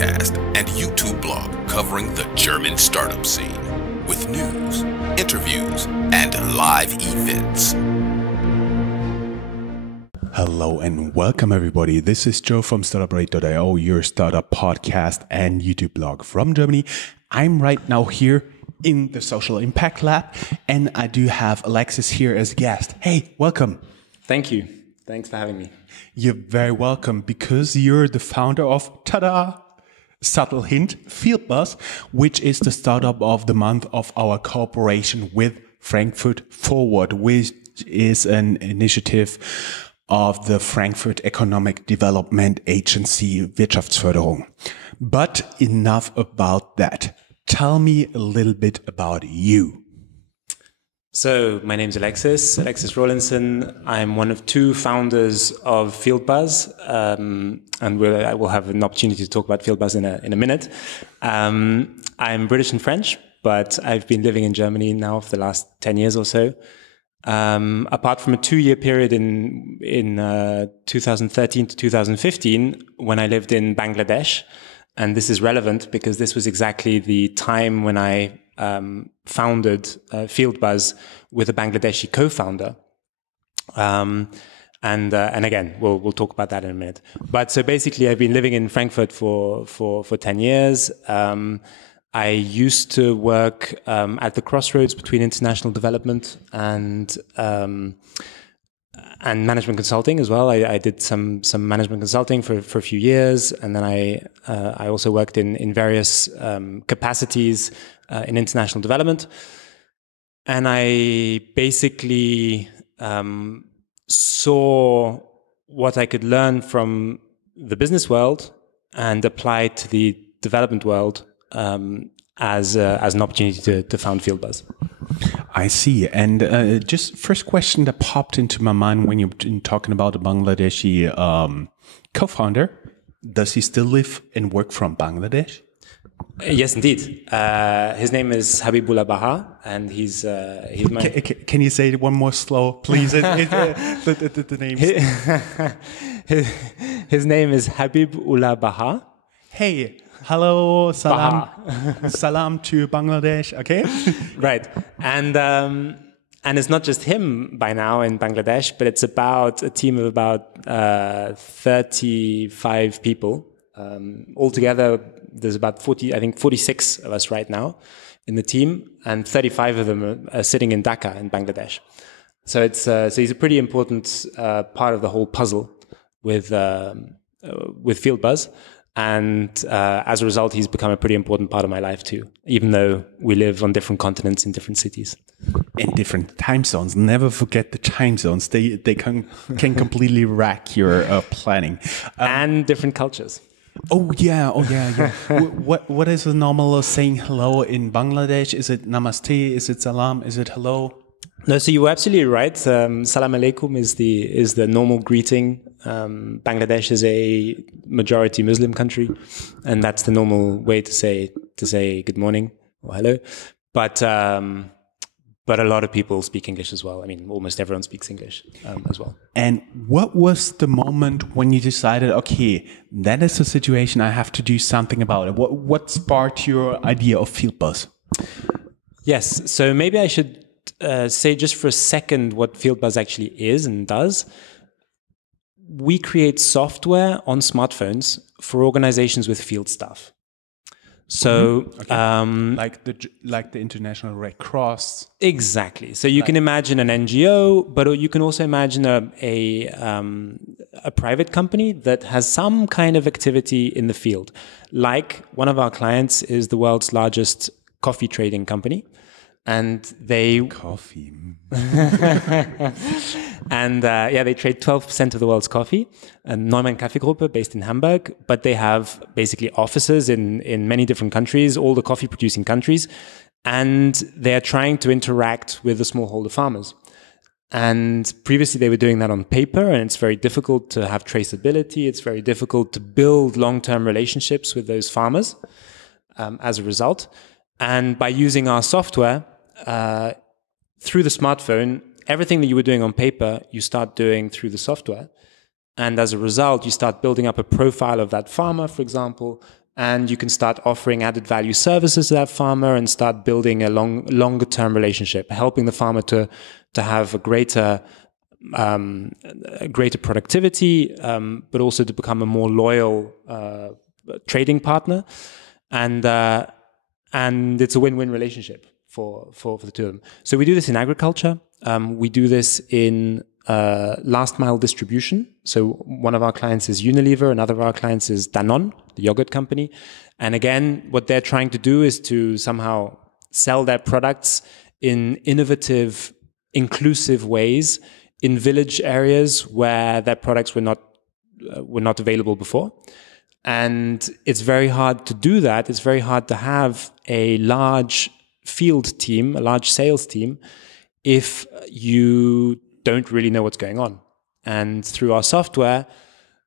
podcast and YouTube blog covering the German startup scene with news, interviews, and live events. Hello and welcome everybody. This is Joe from Startuprad.io, your startup podcast and YouTube blog from Germany. I'm right now here in the Social Impact Lab and I do have Alexis here as a guest. Hey, welcome. Thank you. Thanks for having me. You're very welcome because you're the founder of, tada, subtle hint, FieldBuzz, which is the startup of the month of our cooperation with Frankfurt Forward, which is an initiative of the Frankfurt Economic Development Agency Wirtschaftsförderung. But enough about that. Tell me a little bit about you. So my name's Alexis Rawlinson. I'm one of two founders of FieldBuzz, and I will have an opportunity to talk about FieldBuzz in a minute. I'm British and French, but I've been living in Germany now for the last 10 years or so. Apart from a 2-year period in 2013 to 2015, when I lived in Bangladesh, and this is relevant because this was exactly the time when I founded FieldBuzz with a Bangladeshi co-founder. And again, we'll talk about that in a minute. But so basically, I've been living in Frankfurt for 10 years. I used to work at the crossroads between international development and management consulting as well. I did some management consulting for a few years, and then I also worked in various capacities in international development. And I basically saw what I could learn from the business world and apply it to the development world as an opportunity to found FieldBuzz. I see. And just first question that popped into my mind when you're talking about the Bangladeshi co-founder. Does he still live and work from Bangladesh? Yes, indeed. His name is Habibullah Baha, and he's my... Can you say it one more slow, please? The name. His name is Habibullah Baha. Hey, hello, salam, salam to Bangladesh. Okay, right, and it's not just him by now in Bangladesh, but it's about a team of about 35 people altogether. There's about 46 of us right now in the team, and 35 of them are sitting in Dhaka in Bangladesh. So he's a pretty important part of the whole puzzle with FieldBuzz. And as a result, he's become a pretty important part of my life too, even though we live on different continents in different cities. In different time zones. Never forget the time zones. They can completely wreck your planning. And different cultures. Oh yeah. What is the normal saying hello in Bangladesh? Is it namaste? Is it salam? Is it hello? No, so you were absolutely right. Salam alaikum is the normal greeting. Bangladesh is a majority Muslim country, and that's the normal way to say good morning or hello. But a lot of people speak English as well. I mean, almost everyone speaks English as well. And what was the moment when you decided, okay, that is a situation I have to do something about it? What sparked your idea of FieldBuzz? Yes, so maybe I should say just for a second what FieldBuzz actually is and does. We create software on smartphones for organizations with field staff. So, like the International Red Cross. Exactly. So you can imagine an NGO, but you can also imagine a private company that has some kind of activity in the field. Like one of our clients is the world's largest coffee trading company. And they coffee, and they trade 12% of the world's coffee. And Neumann Kaffeegruppe, based in Hamburg, but they have basically offices in many different countries, all the coffee producing countries, and they are trying to interact with the smallholder farmers. And previously they were doing that on paper, and it's very difficult to have traceability. It's very difficult to build long-term relationships with those farmers as a result. And by using our software through the smartphone, everything that you were doing on paper, you start doing through the software. And as a result, you start building up a profile of that farmer, for example, and you can start offering added value services to that farmer and start building a longer term relationship, helping the farmer to have a greater productivity, but also to become a more loyal trading partner, and it's a win-win relationship for the two of them. So we do this in agriculture. We do this in last mile distribution. So one of our clients is Unilever, another of our clients is Danone, the yogurt company. And again, what they're trying to do is to somehow sell their products in innovative, inclusive ways in village areas where their products were not available before. And it's very hard to do that. It's very hard to have a large field team, a large sales team, if you don't really know what's going on. And through our software,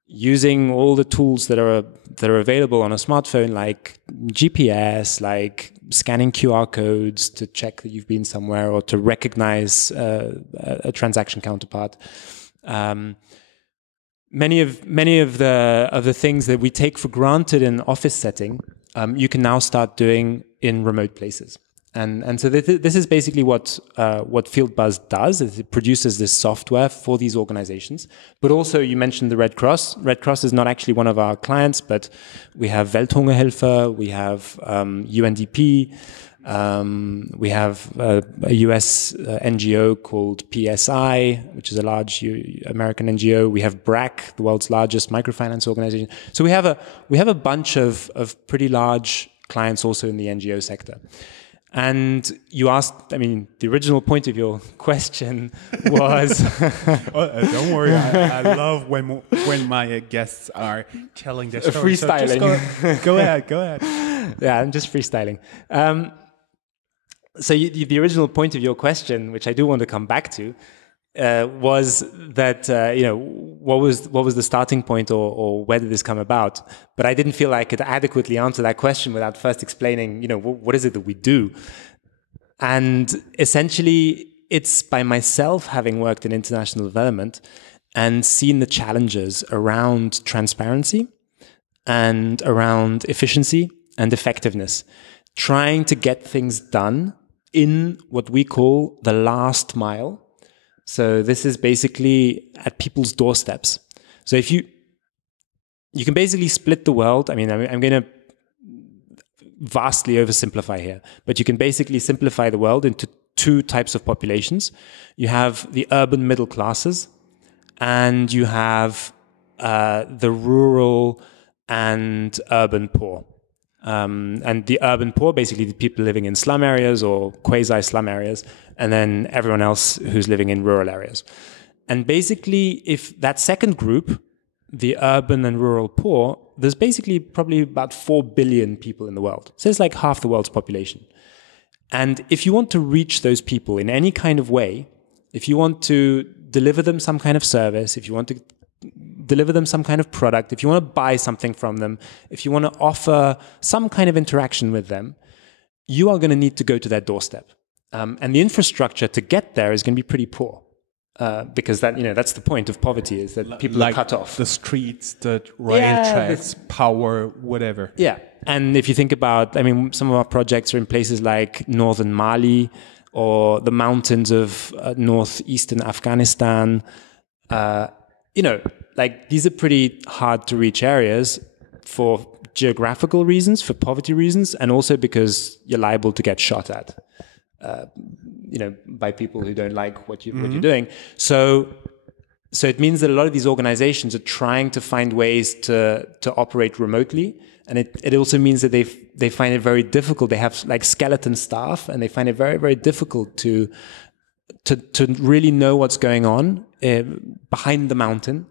using all the tools that are available on a smartphone, like GPS, like scanning QR codes to check that you've been somewhere or to recognize a transaction counterpart. Many of the things that we take for granted in an office setting, you can now start doing in remote places. And so this is basically what FieldBuzz does. Is it produces this software for these organizations. But also, you mentioned the Red Cross. Red Cross is not actually one of our clients, but we have Welthungerhilfe, we have UNDP, we have a US NGO called PSI, which is a large American NGO. We have BRAC, the world's largest microfinance organization. So we have a bunch of pretty large clients also in the NGO sector. And you asked, the original point of your question was... Don't worry, I love when my guests are telling their story. Freestyling. So go ahead. Yeah, I'm just freestyling. So the original point of your question, which I do want to come back to, was that what was the starting point or where did this come about? But I didn't feel I could adequately answer that question without first explaining what is it that we do. And essentially, it's by myself having worked in international development and seen the challenges around transparency and around efficiency and effectiveness, trying to get things done in what we call the last mile. So this is basically at people's doorsteps. So if you can basically split the world. I'm going to vastly oversimplify here, but you can basically simplify the world into two types of populations. You have the urban middle classes, and you have the rural and urban poor. And the urban poor, basically the people living in slum areas or quasi-slum areas, and then everyone else who's living in rural areas. And basically, if that second group, the urban and rural poor, there's basically probably about 4 billion people in the world. So it's like half the world's population. And if you want to reach those people in any kind of way, if you want to deliver them some kind of service, if you want to deliver them some kind of product, if you want to buy something from them, if you want to offer some kind of interaction with them, you are going to need to go to their doorstep. And the infrastructure to get there is going to be pretty poor. Because that's the point of poverty, is that people are cut off. The streets, the rail tracks, power, whatever. Yeah. And if you think about, some of our projects are in places like northern Mali or the mountains of northeastern Afghanistan. These are pretty hard to reach areas for geographical reasons, for poverty reasons, and also because you're liable to get shot at, by people who don't like what you're doing. So it means that a lot of these organizations are trying to find ways to operate remotely. And it also means that they find it very difficult. They have like skeleton staff, and they find it very, very difficult to really know what's going on behind the mountain,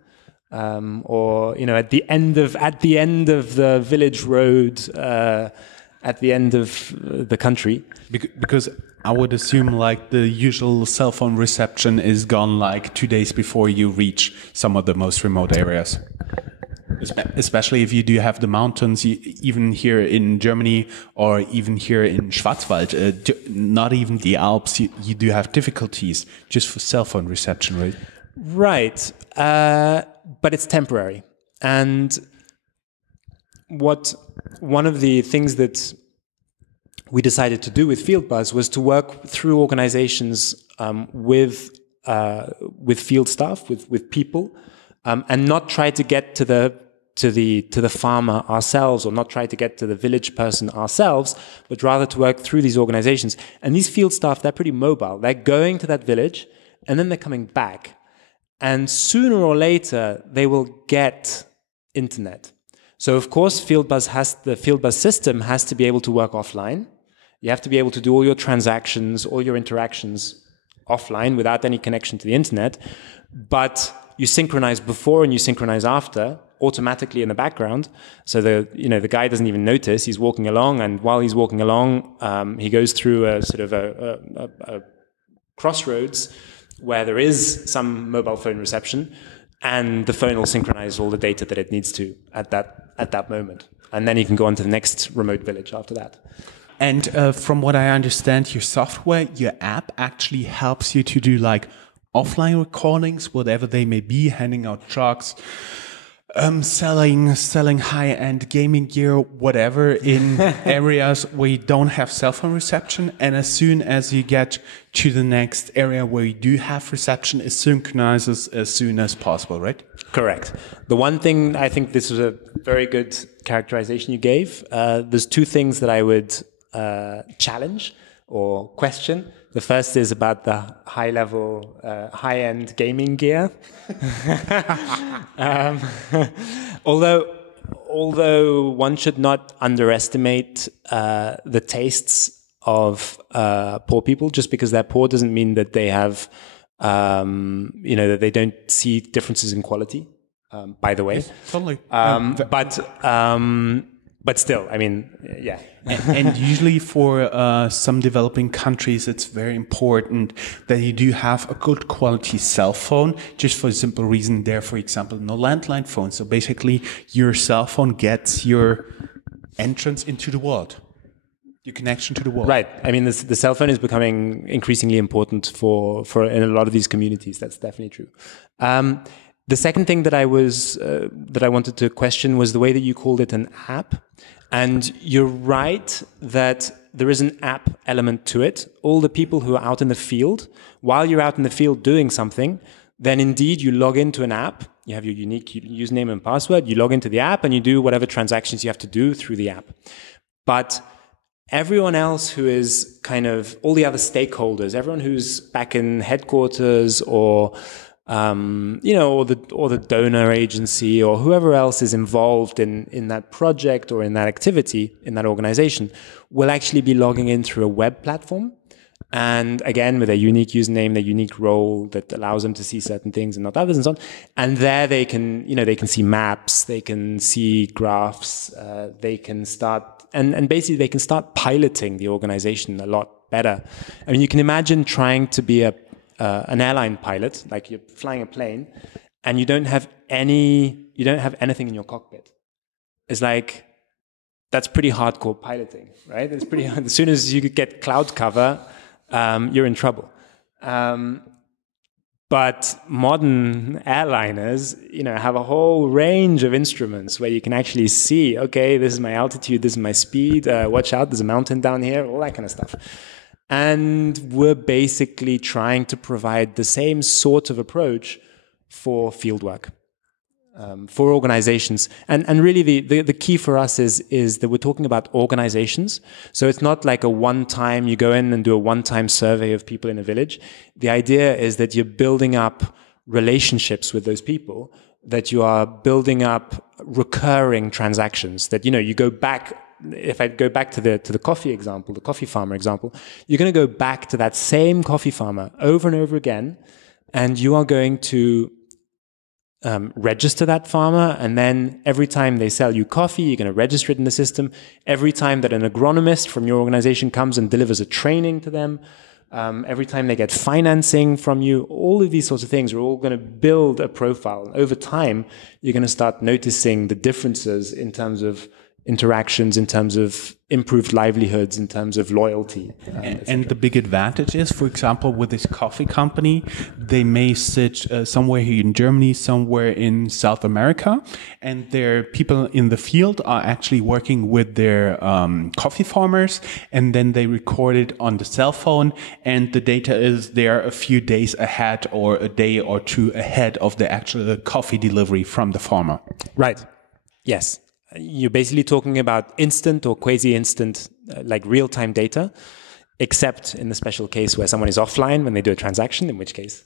or at the end of the village road, at the end of the country. Because I would assume like the usual cell phone reception is gone like 2 days before you reach some of the most remote areas. Especially if you do have the mountains, even here in Germany or even here in Schwarzwald, not even the Alps, you do have difficulties just for cell phone reception, right? Right. But it's temporary. And one of the things that we decided to do with FieldBuzz was to work through organizations with field staff, with people, and not try to get to the farmer ourselves, or not try to get to the village person ourselves, but rather to work through these organizations. And these field staff, they're pretty mobile. They're going to that village, and then they're coming back. And sooner or later, they will get internet. So of course, the FieldBuzz system has to be able to work offline. You have to be able to do all your transactions, all your interactions offline without any connection to the internet. But you synchronize before and you synchronize after automatically in the background. So the guy doesn't even notice. He's walking along, and while he's walking along, he goes through a sort of a crossroads where there is some mobile phone reception, and the phone will synchronize all the data that it needs to at that moment. And then you can go on to the next remote village after that. And from what I understand, your software, your app actually helps you to do like offline recordings, whatever they may be, handing out trucks, selling high-end gaming gear, whatever, in areas where you don't have cell phone reception. And as soon as you get to the next area where you do have reception, it synchronizes as soon as possible, right? Correct. The one thing, I think this was a very good characterization you gave. There's two things that I would challenge or question. The first is about the high-level, high-end gaming gear. Although one should not underestimate the tastes of poor people. Just because they're poor doesn't mean that they have, that they don't see differences in quality. By the way, yes, totally. But still, I mean, yeah. And usually for some developing countries, it's very important that you do have a good quality cell phone, just for the simple reason there, for example, no landline phone. So basically, your cell phone gets your entrance into the world, your connection to the world. Right. I mean, the cell phone is becoming increasingly important for in a lot of these communities. That's definitely true. The second thing that I wanted to question was the way that you called it an app. And you're right that there is an app element to it. All the people who are out in the field, while you're out in the field doing something, then indeed you log into an app. You have your unique username and password. You log into the app and you do whatever transactions you have to do through the app. But everyone else who is kind of all the other stakeholders, everyone who's back in headquarters or or the donor agency or whoever else is involved in that project or in that activity, in that organization, will actually be logging in through a web platform. And again, with a unique username, their unique role that allows them to see certain things and not others and so on. And there they can see maps, they can see graphs, they can start, and basically they can start piloting the organization a lot better. I mean, you can imagine trying to be an airline pilot, like you're flying a plane, and you don't have anything in your cockpit. It's like, that's pretty hardcore piloting, right? It's pretty hard. As soon as you get cloud cover, you're in trouble. But modern airliners, have a whole range of instruments where you can actually see, okay, this is my altitude, this is my speed, watch out, there's a mountain down here, all that kind of stuff. And we're basically trying to provide the same sort of approach for fieldwork, for organizations. And really the key for us is that we're talking about organizations. So it's not like a one-time, you go in and do a one-time survey of people in a village. The idea is that you're building up relationships with those people, that you are building up recurring transactions, that, you go back. If I go back to the coffee example, the coffee farmer example, you're going to go back to that same coffee farmer over and over again, and you are going to register that farmer, and then every time they sell you coffee, you're going to register it in the system. Every time that an agronomist from your organization comes and delivers a training to them, every time they get financing from you, all of these sorts of things are all going to build a profile. Over time, you're going to start noticing the differences in terms of interactions, in terms of improved livelihoods, in terms of loyalty. And the big advantage is, for example, with this coffee company, they may sit somewhere here in Germany, somewhere in South America, and their people in the field are actually working with their coffee farmers, and then they record it on the cell phone, and the data is there a few days ahead or a day or two ahead of the actual coffee delivery from the farmer. Right. Yes. You're basically talking about instant or quasi-instant, like real-time data, except in the special case where someone is offline when they do a transaction, in which case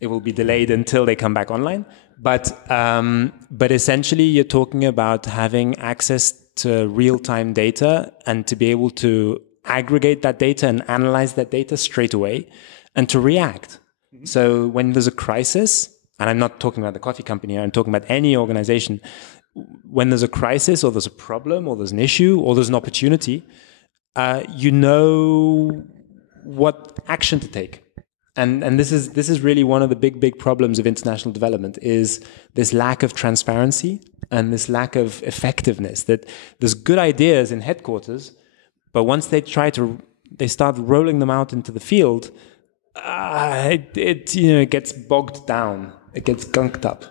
it will be delayed until they come back online. But essentially, you're talking about having access to real-time data and to be able to aggregate that data and analyze that data straight away and to react. Mm-hmm. So when there's a crisis, and I'm not talking about the coffee company, I'm talking about any organization, when there's a crisis or there's a problem or there's an issue or there's an opportunity, you know what action to take. And this is really one of the big problems of international development, is this lack of transparency and this lack of effectiveness. That there's good ideas in headquarters, but once they start rolling them out into the field, it gets bogged down, it gets gunked up.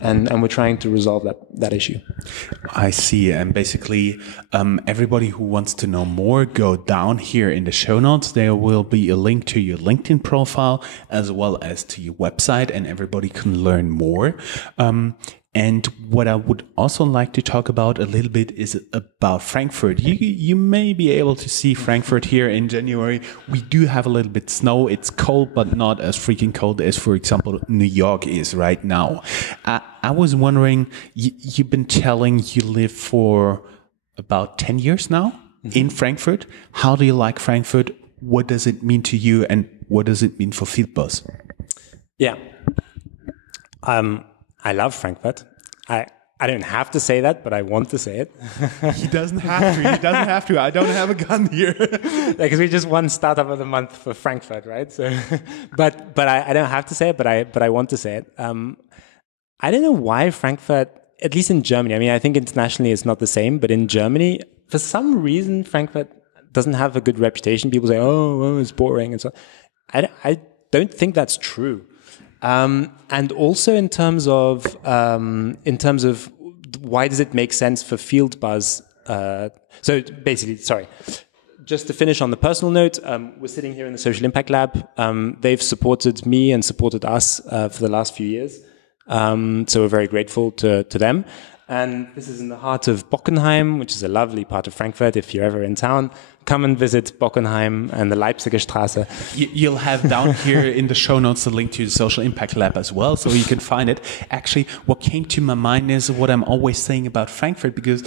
And we're trying to resolve that issue. I see. And basically, everybody who wants to know more, go down here in the show notes. There will be a link to your LinkedIn profile as well as to your website, and everybody can learn more. And what I would also like to talk about a little bit is about Frankfurt. You may be able to see Frankfurt here in January. We do have a little bit snow. It's cold, but not as freaking cold as, for example, New York is right now. I was wondering, you've been telling you live for about 10 years now in Frankfurt. How do you like Frankfurt? What does it mean to you? And what does it mean for Fieldbus? Yeah. I love Frankfurt. I don't have to say that, but I want to say it. He doesn't have to. He doesn't have to. I don't have a gun here. Because we just won Startup of the Month for Frankfurt, right? So, but I don't have to say it, but I want to say it. I don't know why Frankfurt, at least in Germany. I mean, I think internationally it's not the same, but in Germany, for some reason, Frankfurt doesn't have a good reputation. People say, "Oh, it's boring," and so on. I don't think that's true. And also in terms of why does it make sense for Fieldbus? So basically, sorry, just to finish on the personal note, we're sitting here in the Social Impact Lab. They've supported me and supported us for the last few years. So we're very grateful to them. And this is in the heart of Bockenheim, which is a lovely part of Frankfurt. If you're ever in town, come and visit Bockenheim and the Leipziger Straße. You'll have down here in the show notes a link to the Social Impact Lab as well, so you can find it. Actually, what came to my mind is what I'm always saying about Frankfurt, because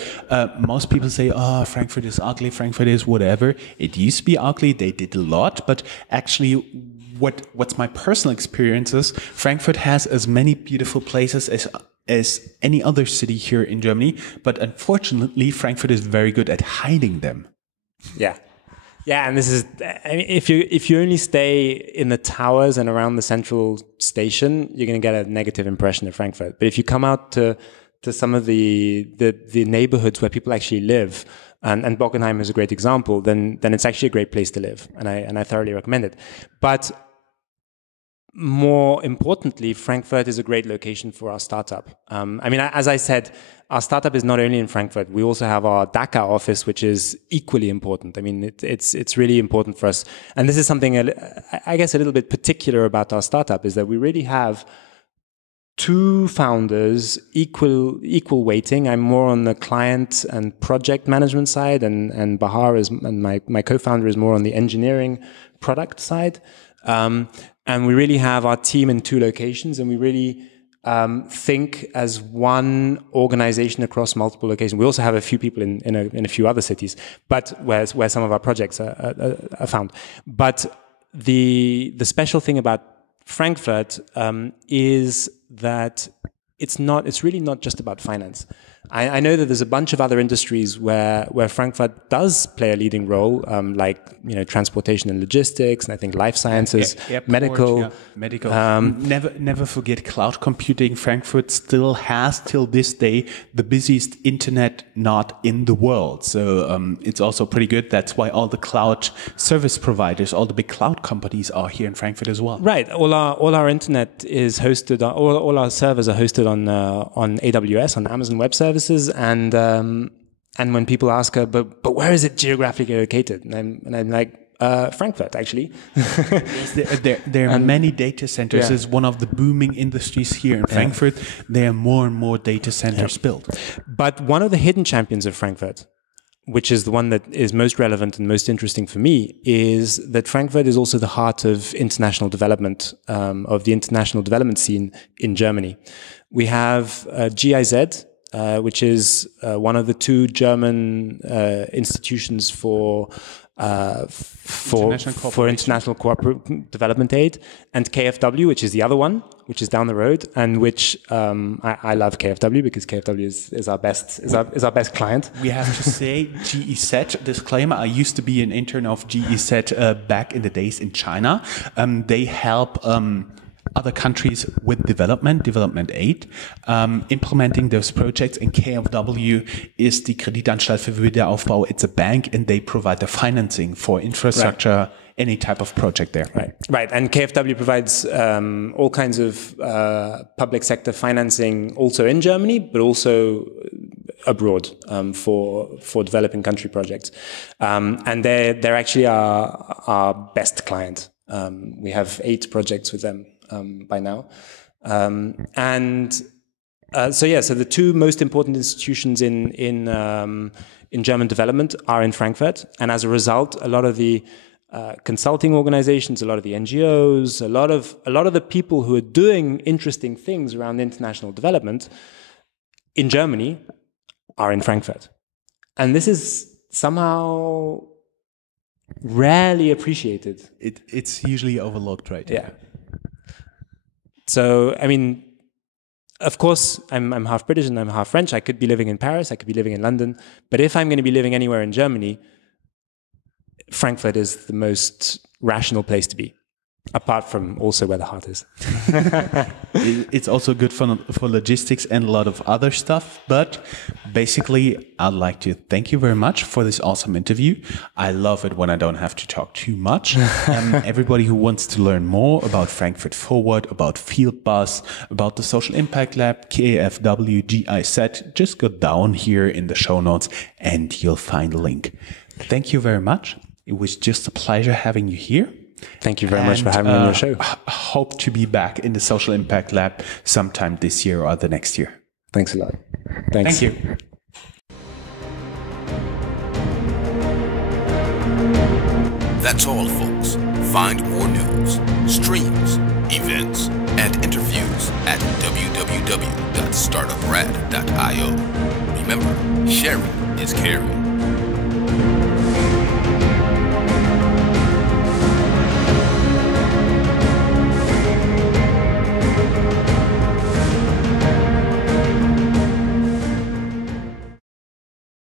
most people say, "Oh, Frankfurt is ugly, Frankfurt is whatever." It used to be ugly, they did a lot, but actually what's my personal experience is Frankfurt has as many beautiful places as any other city here in Germany, but unfortunately Frankfurt is very good at hiding them. Yeah, and this is, I mean, if you only stay in the towers and around the central station, you're going to get a negative impression of Frankfurt. But if you come out to some of the neighborhoods where people actually live, and Bockenheim is a great example, then it's actually a great place to live, and I thoroughly recommend it. But more importantly, Frankfurt is a great location for our startup. I mean, as I said, our startup is not only in Frankfurt. We also have our Dakar office, which is equally important. I mean, it's really important for us. And this is something, I guess, a little bit particular about our startup, is that we really have two founders, equal weighting. I'm more on the client and project management side, and Bahar and my co-founder is more on the engineering product side. And we really have our team in two locations, and we really think as one organization across multiple locations. We also have a few people in a few other cities, but where some of our projects are found. But the special thing about Frankfurt is that it's really not just about finance. I know that there's a bunch of other industries where Frankfurt does play a leading role, like transportation and logistics, and I think life sciences, Airport, medical. Medical. Never forget cloud computing. Frankfurt still has till this day the busiest internet node in the world. So it's also pretty good. That's why all the cloud service providers, all the big cloud companies are here in Frankfurt as well. Right. All our internet is hosted. All our servers are hosted on AWS, on Amazon Web Services, and when people ask her, but where is it geographically located? And I'm like, Frankfurt, actually. There are many data centers. It's one of the booming industries here in Frankfurt. There are more and more data centers built. But one of the hidden champions of Frankfurt, which is the one that is most relevant and most interesting for me, is that Frankfurt is also the heart of international development, of the international development scene in Germany. We have GIZ, which is one of the two German institutions for international cooperative development aid, and KfW, which is the other one, which is down the road, and which I love KfW because KfW is our best client. We have to say GEZ, disclaimer, I used to be an intern of GEZ back in the days in China. They help other countries with development aid, implementing those projects. And KfW is the Kreditanstalt für Wiederaufbau. It's a bank, and they provide the financing for infrastructure, any type of project there. Right. And KfW provides all kinds of public sector financing also in Germany, but also abroad for developing country projects. And they're actually our best client. We have 8 projects with them by now. So the two most important institutions in German development are in Frankfurt, and as a result, a lot of the consulting organizations, a lot of the NGOs, a lot of the people who are doing interesting things around international development in Germany are in Frankfurt, and this is somehow rarely appreciated. It's usually overlooked, right? Yeah. So, I mean, of course, I'm half British and I'm half French. I could be living in Paris, I could be living in London. But if I'm going to be living anywhere in Germany, Frankfurt is the most rational place to be, apart from also where the heart is. It's also good for logistics and a lot of other stuff. But basically, I'd like to thank you very much for this awesome interview. I love it when I don't have to talk too much. Everybody who wants to learn more about Frankfurt Forward, about Fieldbus, about the Social Impact Lab, KfW, GIZ, just go down here in the show notes and you'll find a link. Thank you very much. It was just a pleasure having you here. Thank you very much for having me on your show. Hope to be back in the Social Impact Lab sometime this year or the next year. Thanks a lot. Thanks. Thank you. That's all, folks. Find more news, streams, events, and interviews at www.startuprad.io. Remember, sharing is caring.